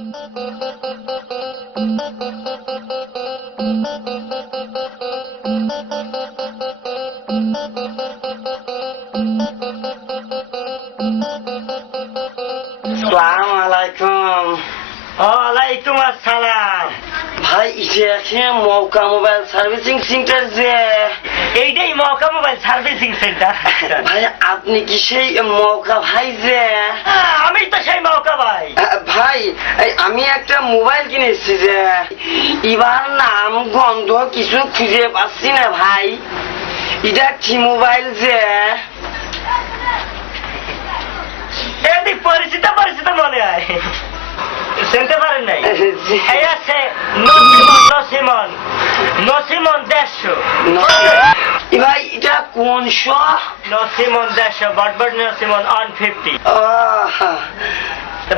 আসসালামালাইকুম। ওয়ালাইকুম আসসালাম। ভাই ইসে মৌকা মোবাইল সার্ভিসিং সেন্টার যে? এইটাই মৌকা মোবাইল সার্ভিসিং সেন্টার। ভাই আপনি কি সেই মৌকা ভাই যে? আমি তো সেই মৌকা ভাই। ভাই আমি একটা মোবাইল কিনেছি যে, এবার নাম গন্ধ কিছু খুঁজে পাচ্ছি না ভাই। এটা কি মোবাইল যে? এটি পরিচিত পরিচিত মনে হয়, চিনতে পারেন নাই? এই আছে নসিমন 150। ভাই এটা কোন নসিমন 150, বটবট নসিমন 150।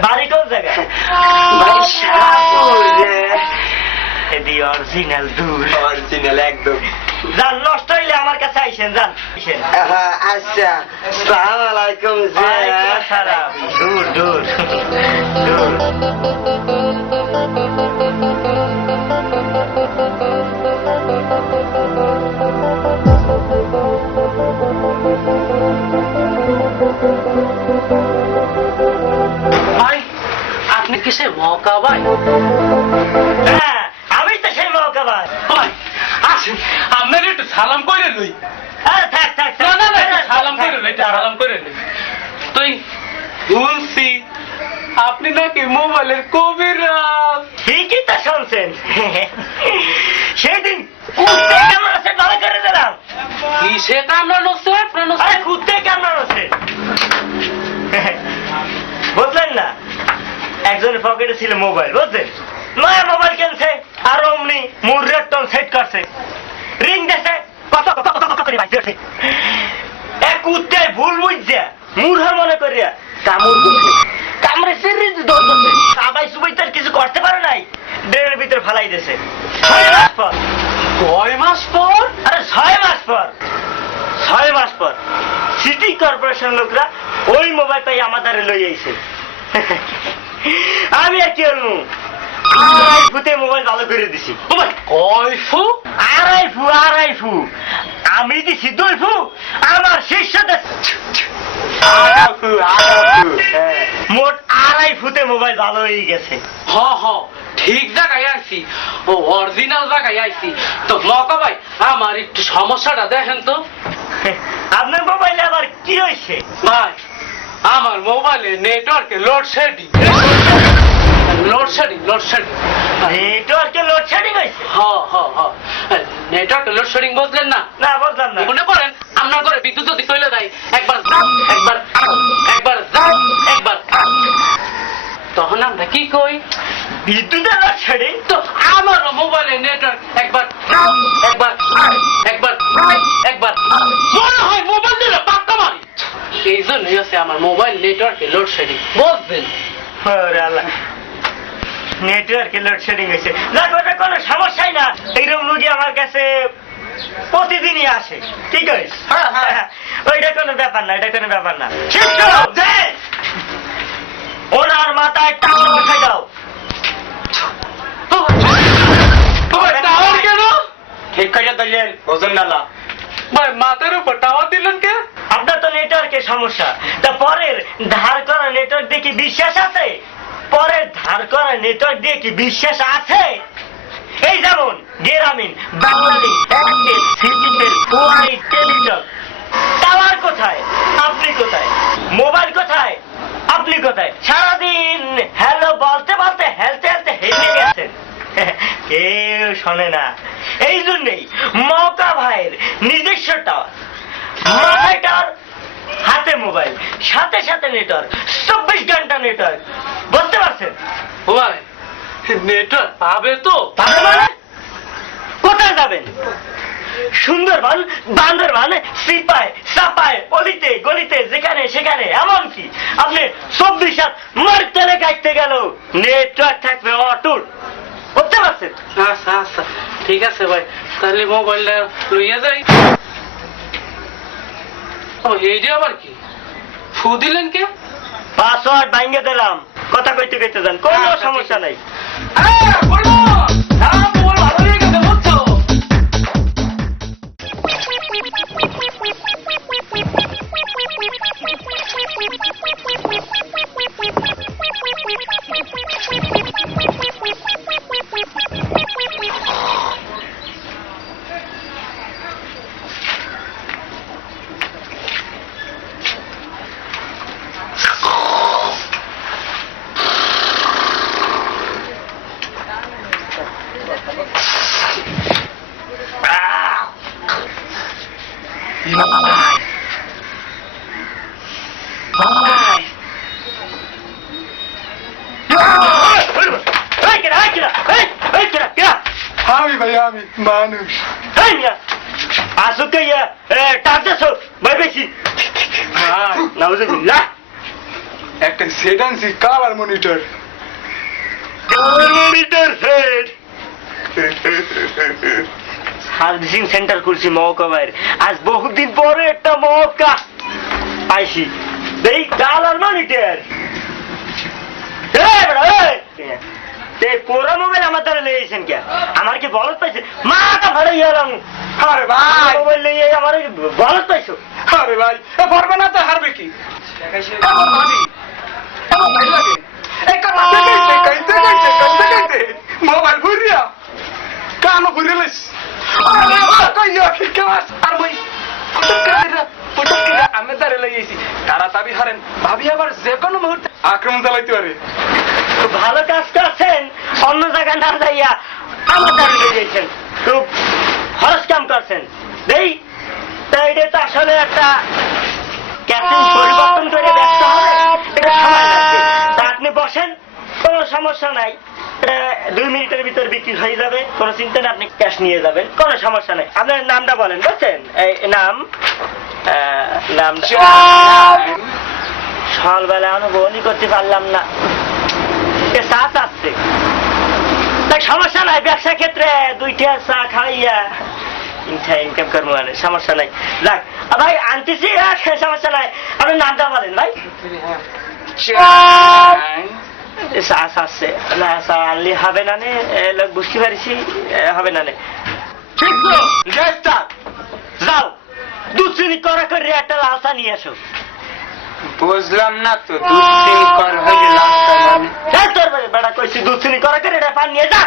বাড়ি কোন জায়গায়? ভাই শাহপুর যে। এদি অরিজিনাল দূর, অরিজিনাল একদম। যান, নষ্ট হইলে আমার কাছে আইসেন, যান। আচ্ছা, আসসালামু আলাইকুম। দূর দূর দূর। ভাই আপনি কি সে মৌকা ভাই? হ্যাঁ, আমি তো সেই মৌকা ভাই। ভাই আসেন, আপনার একটু সালাম করে লই। থাক থাক, না না না, সালাম করে লই, সালাম করে লই। তুই শুনছি আপনি নাকি মোবাইলের কবিরাজ। ঠিকই তো শুনছেন। সেদিন কুত্তে কামড়াচ্ছে, ভালো করে দিলাম। কিসে কামড়ানো হচ্ছে আপনার? আরে কুত্তে কামড়াচ্ছে, বুঝলেন না? একজনের পকেটে ছিল মোবাইল, বুঝলেন? নয়া মোবাইল কিনছে, আর অমনি মুর রেড টোন সেট করছে, রিং দিয়েছে, কত কত কত কত করে বাজছে। এক কুত্তে ভুল বুঝছে, মুরহার মনে করিয়া কামড় দিচ্ছে, কামড়ে সিরিজ ধরছে, সাবাই সুবাই তার কিছু করতে পারে নাই, ড্রেনের ভিতরে ফালাই দিয়েছে। 6 মাস পর। কয় মাস পর? আরে 6 মাস পর, 6 মাস পর সিটি কর্পোরেশন লোকরা ওই মোবাইলটাই আমাদের লই আইছে। আমি আর কি করবো, 2.5 ফুটে মোবাইল ভালো করে দিছি। কয় ফু? 2.5 ফু। আমি দিছি 2 ফু, আমার শিষ্যদের মোট 2.5 ফুটে মোবাইল ভালো হয়ে গেছে। হ হ, ঠিক জায়গায় আইছি, ও অরিজিনাল জায়গায় আইছি। তো মৌকা ভাই আমার একটু সমস্যাটা দেখেন তো। আপনার মোবাইলে আবার কি হয়েছে? ভাই আমার মোবাইলে নেটওয়ার্কে লোডশেডিং। লোডশেডিং নেটওয়ার্কে লোডশেডিং হয়েছে? নেটওয়ার্কে লোডশেডিং বুঝলেন না? না, বুঝলাম না। মনে করেন আপনার ঘরে বিদ্যুৎ যদি চলে যায়, একবার যাক, একবার একবার যাক, একবার তখন আমরা কি কই? বিদ্যুতের লোডশেডিং? তো আমারও মোবাইলে নেটওয়ার্ক একবার একবার একবার একবার মনে হয় মোবাইল দিলে পাক্কা মারি। এই জন্যই হচ্ছে আমার মোবাইল নেটওয়ার্কে লোডশেডিং, বুঝলেন? নেটওয়ার্কে লোডশেডিং হয়েছে, না ওটা কোনো সমস্যাই না। এইরকম রুগী আমার কাছে প্রতিদিনই আসে, ঠিক আছে? ওইটা কোনো ব্যাপার না, এটা কোনো ব্যাপার না। ওনার মাথায় টাওয়ার বসাই দাও। টাওয়ার কেন? ঠিক করে দিলেন, ওজন নালা। ভাই মাথার উপর টাওয়ার দিলেন কে? আপনার তো নেটওয়ার্কের সমস্যা, তা পরের ধার করা নেটওয়ার্ক দিয়ে কি বিশ্বাস আছে? পরের ধার করা নেটওয়ার্ক দিয়ে কি বিশ্বাস আছে? এই যেমন গ্রামীণ, বাংলাদেশ, টেলিটক। টাওয়ার কোথায়? আপনি কোথায়? মোবাইল কোথায়? আপনি কোথায়? সারাদিন হ্যালো বলতে বলতে হেলতে হেলতে হেলে গেছেন, কেউ শোনে না। এই জন্যই মৌকা ভাইয়ের নিজস্ব টাওয়ার, মাথায় টাওয়ার, হাতে মোবাইল, সাথে সাথে নেটওয়ার্ক, 24 ঘন্টা নেটওয়ার্ক। বুঝতে পারছেন? ভাই নেটওয়ার্ক পাবে তো? পাবে মানে? কোথায় যাবেন? সুন্দরবন, বান্দরবান, সিপাই সাপাই, অলিতে গলিতে, যেখানে সেখানে, এমনকি আপনি 24/7 মারতে কাটতে গেল নেটওয়ার্ক থাকবে অটুট। বুঝতে পারছেন? আচ্ছা আচ্ছা, ঠিক আছে ভাই, তাহলে মোবাইলটা লইয়া যাই। ও এই যে আবার কি ফু দিলেন কে? পাসওয়ার্ড ভাঙিয়ে দিলাম। কথা কইতে কইতে যান, কোনো আচ্ছা, সমস্যা নাই। আমি ভাই আমি মানুষ আসুক টানতেছ ভয় পেয়েছি। নাউজুবিল্লাহ। একটা সেট আনছি কালার মনিটর সার্ভিসিং সেন্টার করছি মহকা ভাইয়ের, আজ বহুদিন পরে একটা মহকা পাইছি। এই কালার মনিটর পুরো মোবাইল আমার দ্বারা লেগেছেন কে? আমার কি বলত পাইছে? মাথা ভাড়া গেলাম। আরে ভাই মোবাইল নিয়ে আমার বলত পাইছো? আরে ভাই পারবে না তো হারবে কি মোবাইল ঘুরিয়া কানো ঘুরে লাইস আর ভাই আমি দাঁড়িয়ে লাগিয়েছি তাড়াতাড়ি হারেন ভাবি আবার যে কোনো মুহূর্তে আক্রমণ চালাইতে পারে। খুব ভালো কাজ করছেন, অন্য জায়গায় না যাইয়া আমার দ্বারা লেগেছেন, খুব খরচ কাম করছেন। দেই তা এটা তো আসলে একটা ক্যাপ্টেন পরিবর্তন করে ব্যস্ত হবে, এটা সময় লাগবে। তা আপনি বসেন, কোনো সমস্যা নাই, 2 মিনিটের ভিতর বিক্রি হয়ে যাবে, কোনো চিন্তা নেই, আপনি ক্যাশ নিয়ে যাবেন, কোনো সমস্যা নেই। আপনার নামটা বলেন, বুঝছেন? এই নামটা সকালবেলা অনুভবই করতে পারলাম না, চা চাচ্ছে। তাই সমস্যা নাই, ব্যবসা ক্ষেত্রে 2টা চা খাইয়া ইনকাম করবো, মানে সমস্যা নাই। যাক ভাই আনতেছি, সমস্যা নাই। আপনার নামটা বলেন ভাই। চা চাচ্ছে না, চা আনলে হবে না, লোক বুঝতে পারছি হবে না। যাও 2 চিনি করা করে একটা লাল চা নিয়ে আসো। বুঝলাম না তো, দুধ চিনি কর হয়ে তোর বেড়া কইছি 2 চিনি করা করে এটা পান নিয়ে যা।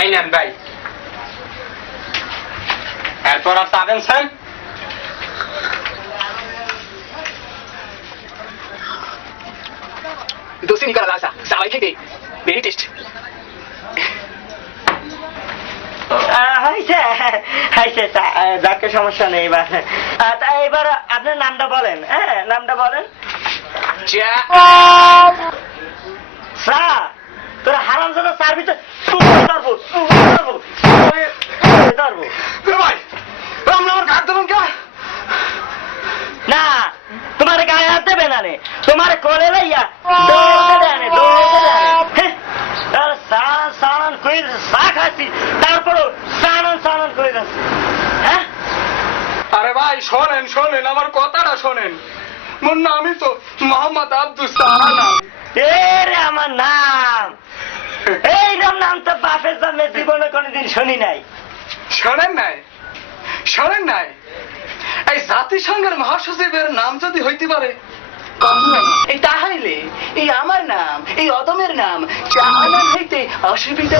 এই নেন ভাই, এরপর আর চাবেন স্যার? দোষী নিকলা লাসা সবাই খেতে ভেরি টেস্ট যাকে সমস্যা নেই। এবার এবার আপনার নামটা বলেন। হ্যাঁ নামটা বলেন। তোরা হারাম জাদা চার ভিতরে না, তোমার গায়ে হাত দেবে না, তোমার কোলে লাইয়া চা খাচ্ছি, তারপরও সানান করে যাচ্ছি। হ্যাঁ আরে ভাই শোনেন শোনেন আমার কথাটা শোনেন। মোর নামই তো মোহাম্মদ আব্দুল সালাম। রে আমার নাম, এইরকম নাম তো বাপের জন্মে জীবনে কোনোদিন শুনি নাই। শোনেন নাই শোনেন নাই, এই জাতিসংঘের মহাসচিবের নাম যদি হইতে পারে এই তাহলে এই আমার নাম, এই অদমের নাম চালান হইতে অসুবিধা